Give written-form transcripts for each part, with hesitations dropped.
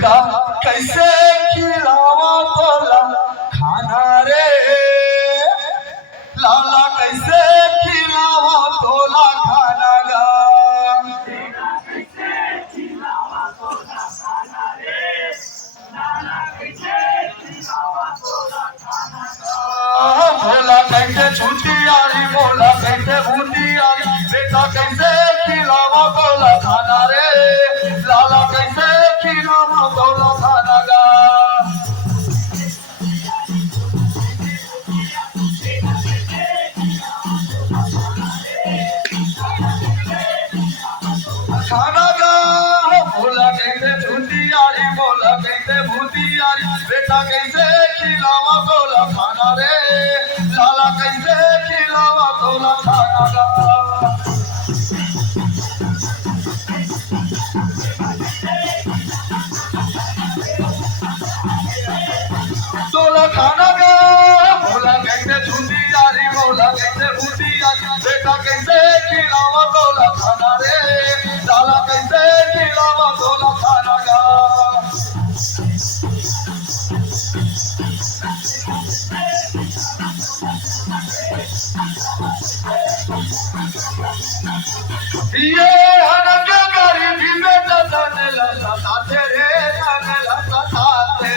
बेटा कैसे खिलावा तोला खाना रे लाला कैसे खिलावा तोला खाना गा भोला कैसे छूटी आरी भोला कैसे भूती आरी बेटा कैसे खिलावा तोला खाना रे लाला कैसे खिलावा तोला खाना गा खाना गा भोला कैसे छूटी आरी भोला कैसे भूती आरी बेटा कैसे खिलावा तोला खाना रे लाला कैसे खिलावा तोला खाना गा तोला खाना गा भोला कैसे छूटी आरी भोला कैसे भूती आरी बेटा कैसे खिलावा तोला खाना रे लाला कैसे खिलावा तोला खाना गा ये हनक गरीबी में तन लताते रे तन लताते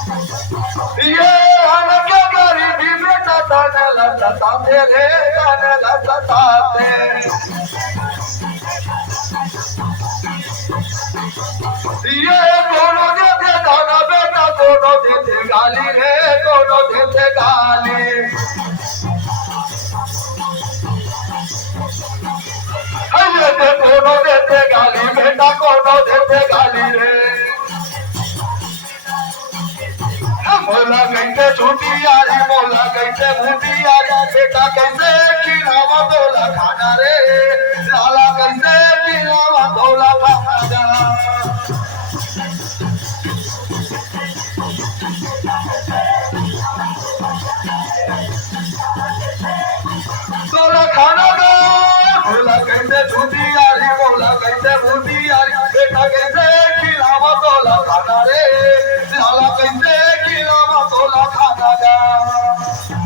ये हनक गरीबी में तन लताते रे तन लताते ये दोनों देते दाना बेटा दोनों देते गाली रे दोनों देते गाली दोनों देते गाली बेटा दोनों देते गाली रे मोला कैसे छूटी यारी मोला कैसे भूटी यारी बेटा कैसे खिलावा तोला खाना रे लाला कैसे खिलावा तोला खाना तोला खाना गा मोला कैसे छूटी यारी मोला कैसे भूटी यारी बेटा कैसे खिलावा तोला खाना रे लाला कैसे खिलावा तोला खाना गा